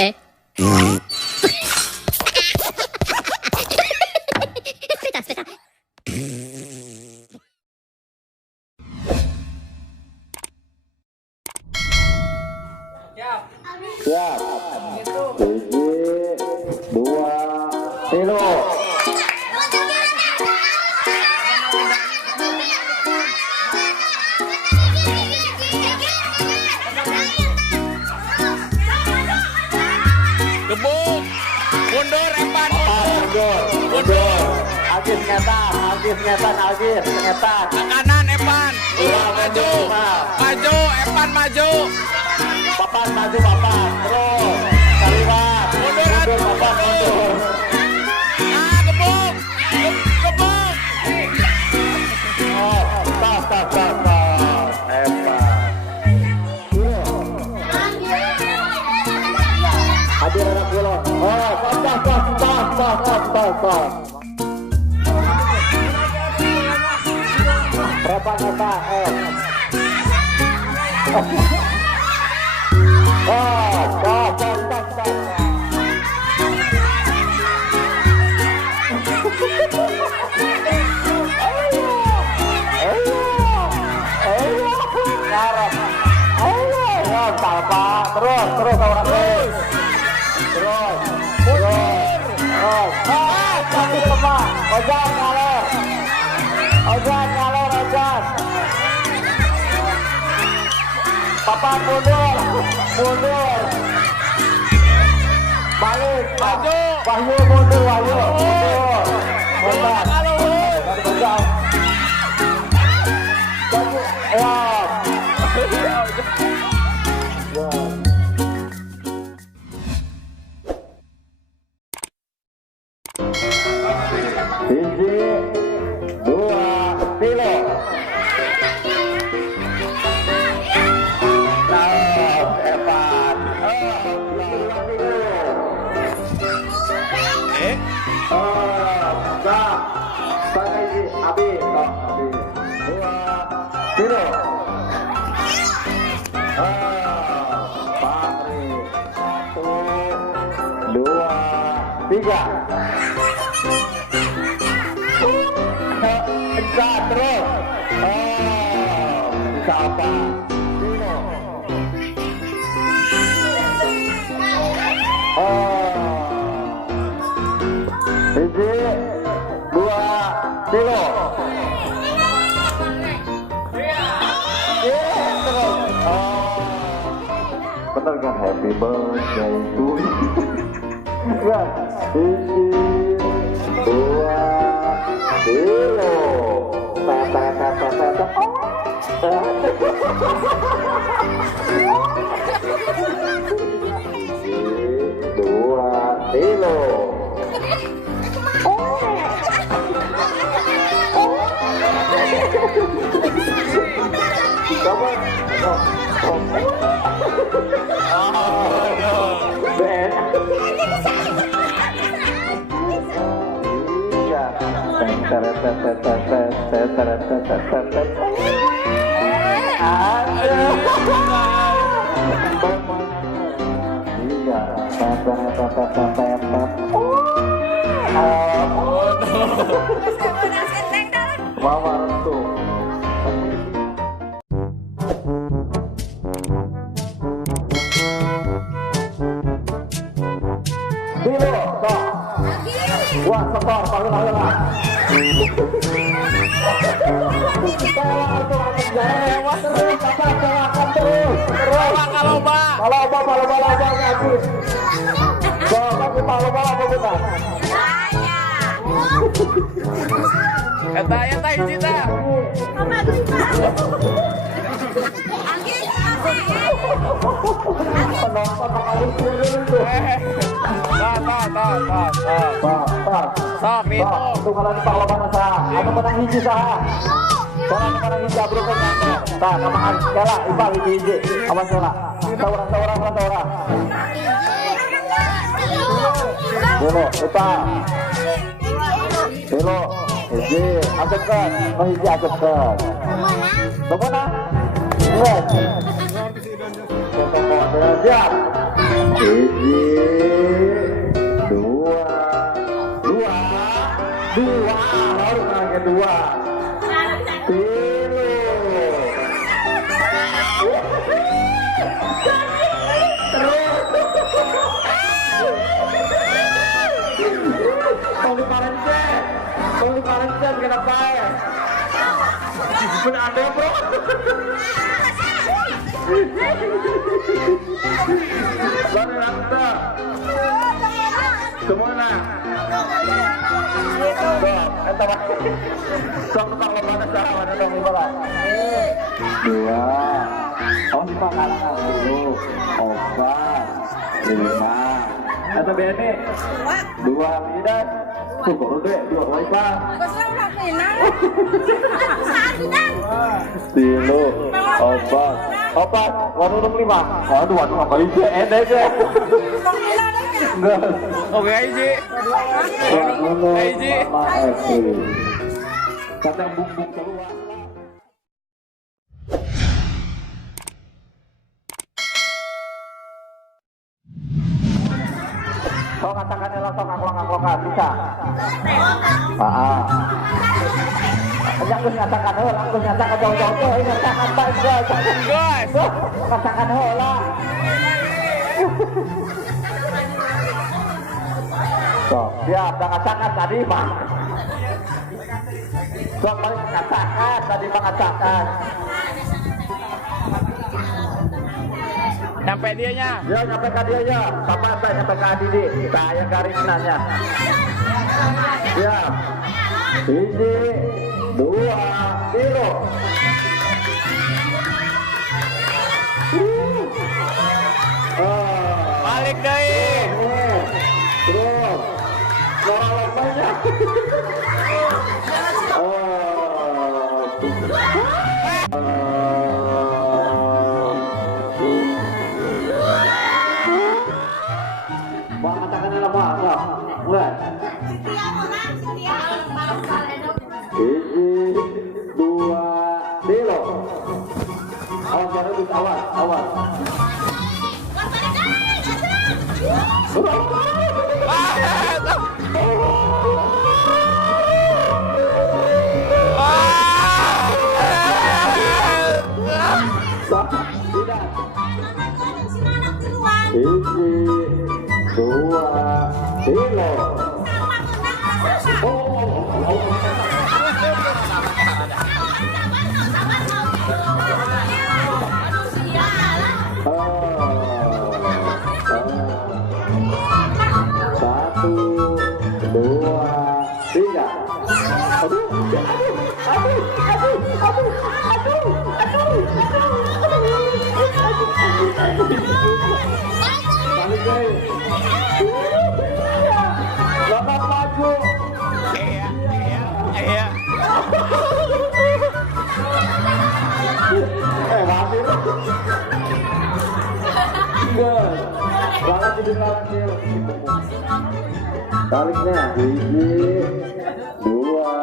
Eh. Aspetta. Siap. 1, 2, 3. Gebuk. Mundur, Evan, Mundur. Agis ngetan. Ke kanan, Evan. Maju. Maju, Evan, maju. Papan maju, papan. Terus. Kaliwat. Mundur, Papan mundur. Gebuk. Gebuk. Oh, stop. Evan. Hadir anak bola. Oh, stop. Berapa kata? Oh, stop. Terus orang terus. Kaki lemah. Ojan ngalor. Papan mundur. Balik. Maju. Wahyu mundur. Mundur. Hiji, dua, tiga. Evan. Abi. 2, 3. Patri. 1, 2, 3. Terus. Siapa? Tino. Hiji, dua, tiga. Bener kan? Happy birthday to you. Ya, hiji, dua, tiga. Dua, tiga. Mama tuh. Dilo, sok. Wah, setor, paling lah. Kata hiji tah. Sok nih. Itu kalau di pahlawan sah, atau menang hiji sah. Kalau menang hiji abro kan. Tah, kamaan kala ibal hiji. Awas kala. Saura. Dulu, utah. Dulu, hiji, asupkan. Hiji asupkan. Kemana? Lihat. Hiji, dua, baru lagi dua, tilu. Kalau di Valencia kenapa ya? Benar ada bro. Lalu lantas, kemana? Sok tentang lembaga cara mana dong bola? Dua, empat kalangan dulu, empat, lima. Atau bene? Dua lidah. Syukur deh, dua wipa. Tilu, opat, waduh 5. Waduh, apa ini? Deh. Oke, Iji. Kata bung keluar. Kau katakan langsung ngaklokan bisa. Jangan nyatakan langsung nyatakan jauh-jauh ini nyatakan baik guys. Katakan lah. So, siap, dah katakan tadi bang. So, paling katakan tadi bang katakan. Sampai dianya. Ya, sampai ke dia ya. Sampai sampai ke Adidi. Saya garis nanya. Ya. Hiji, dua, tilu. Balik deh. Terus. Orang lambanya. Mulai. Hiji, dua, tilu. Awas jangan lebih awas. Tidak. Hiji, dua, tilu. Satu, dua, tiga. Balik deh. Selamat maju. Iya. Hampir. Enggak. Banget jadi lagi. Baliknya hiji, dua,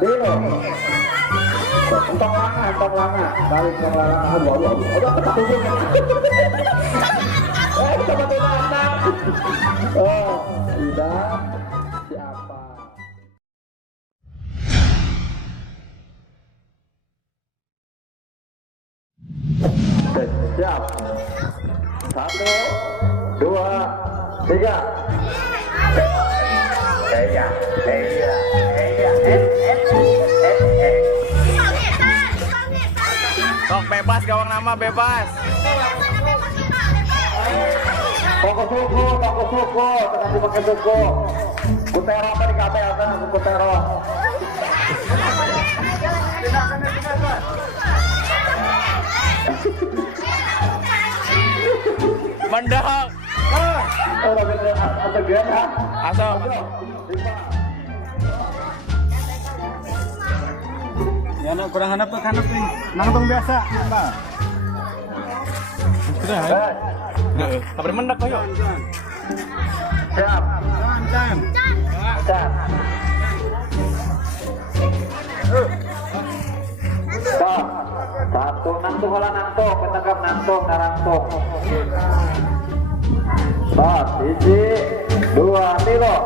tilu. Entong langa. Balik ke langa. Aduh. Udah ketakut. Coba datang. Oh, tidak. Siapa? Siap. 1, 2, 3. Sok bebas gawang nama bebas. Toko suku, tengah dipakai suku. Kutero apa di KPL kan? Kutero. Mendok. Udah bener atau gimana? Asal. Ya nak kurang hanap nih. Nangtung biasa, Mbak. Sudah. Kabar mendak kayo. Siap. Can. Siap. Stop. Satu nangtung, ketangkap nangtung, narangtung. Tos, hiji, dua, tilo.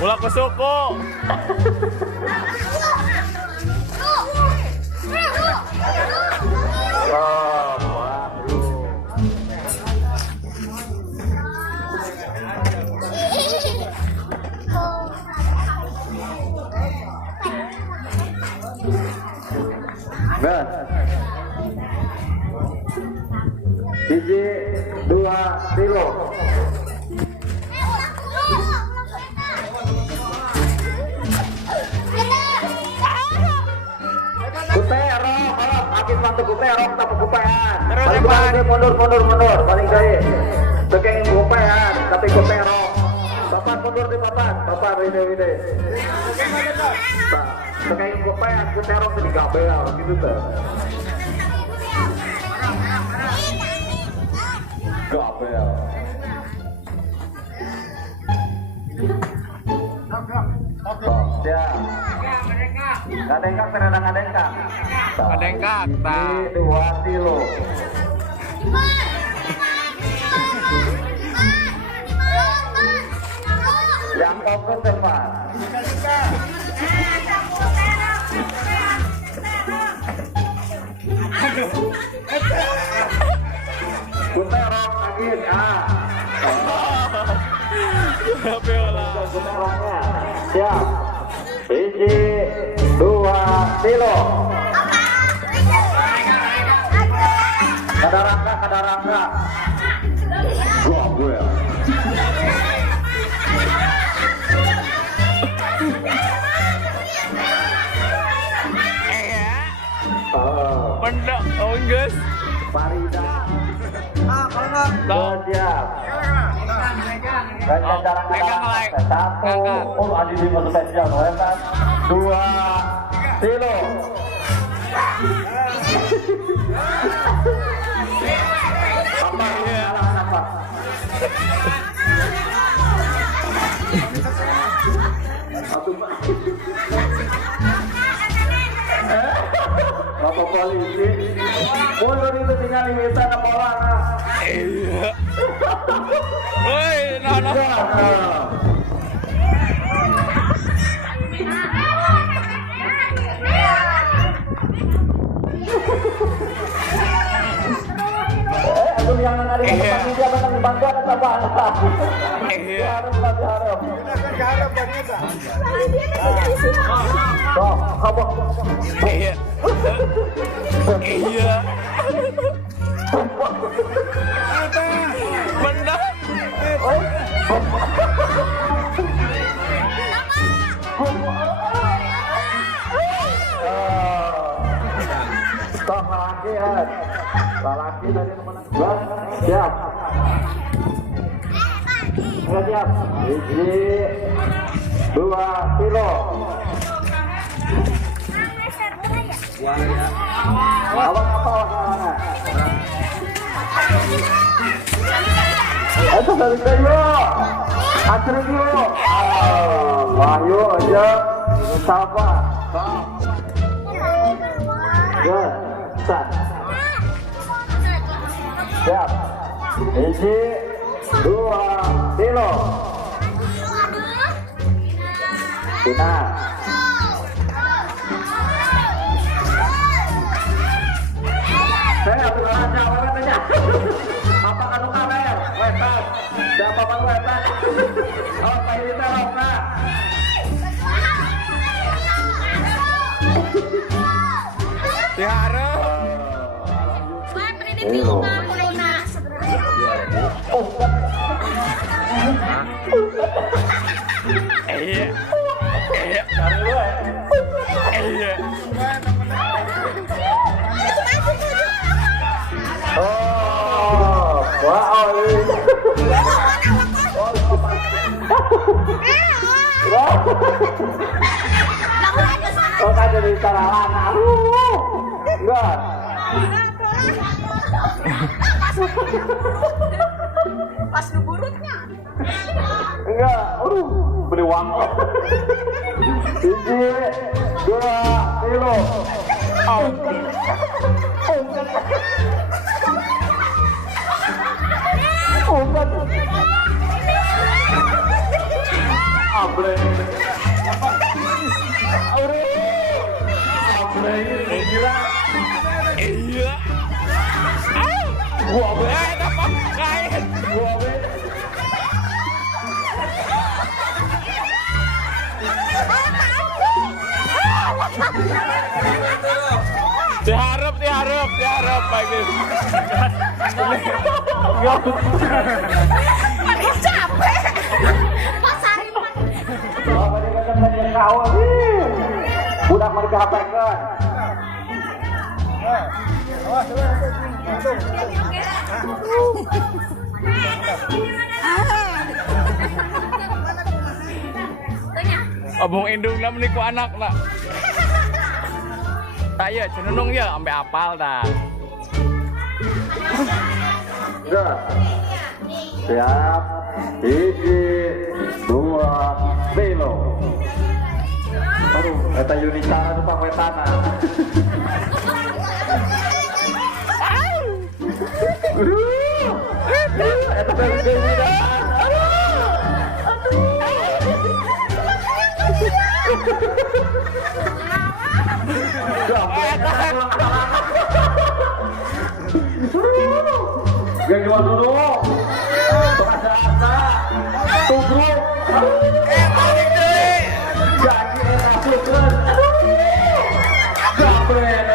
Ulah ke suku. Gas. Hiji, dua, tilo. Kupero, akin mantu kupero, tapi kupean. Terus, Paling Evan. baik mundur, paling baik. Tekeng kupean, tapi kupero. Papan mundur di papan, papan wide. Tekeng kupean, kupero jadi gabel, gitu tuh. Gabel. Siap. Ngadengkak, terada ngadengkak. Ngadengkak, tak. Hiji, dua, tilo. Yang fokus depan. Kuterong lagi, kuterongnya. Siap. Hiji, dua, tilo. Kadarangka. Gobel. Mendak, oh guys. Farida. Tak. Siap. Pegang like. Satu. Oh, adi di masuk spesial, kan? Dua, tilo. Apa? Apa? Satu, Pak. Bapak polisi, mundur itu tinggal di meja ke bawah. Iya. Woi, nah. Aku yang ada di depan dia datang bantuan atau apa? Iya. Harap. Toh, kamu. Iya. Iya. Mendak. Toh lagi ya. Lagi tadi kemana? Siap. Siap. Hiji, dua, tilo. Apa? Itu dari kayu. Asri dulu. Wahyu aja. Sabar. Good. Start. Siap. Hiji, dua, tilo. Benar. Saya aja, apa kan kamera? Wetan. Siapa bang wetan? Oh, Pak ini terong nah. Tiara. Iya. Iya. Oh, wow. Oh, kan jadi taralan. Enggak. Pas Enggak, aduh, beli uang. Hiji, dua, tilu. Abre. Gila. Iya. Gua be dapat kain. Gua be. Diharap bagus. Oh, balik ke tempat kawan. Budak mereka hapekan. Abang indung lah meniku anak lah. Saya cenderung ya sampai apal dah. Sudah. Siap. Hiji, dua, tilu. Aduh, eta Yunicara nu pangwetana. Eta beli dah. Gak jual dulu. Asa-asa. Tubruk. Balik deh. Gaki rasukan. Gapren.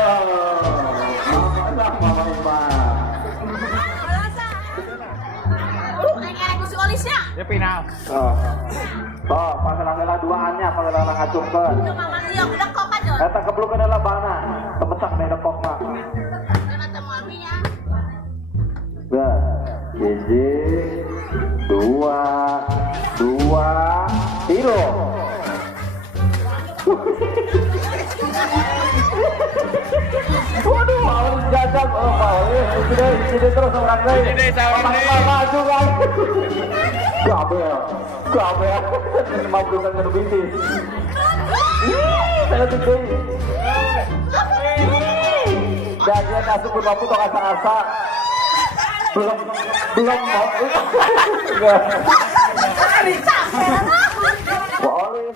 Ya final. Oh, pasalang-pasalang duaannya pasalang ngacungkeun. Eta keblukeun adalah bana. Temesak deh depok mah. Dah, hiji, dua, tilu. Waduh, mau jajak, mau ini terus orang lain. Ini cawan nih. Maju kan? Gabel, ini mau bukan ngerbiti. Saya tuh Jajan masuk ke bapu tong asa-asa. Belum mau. Boleh.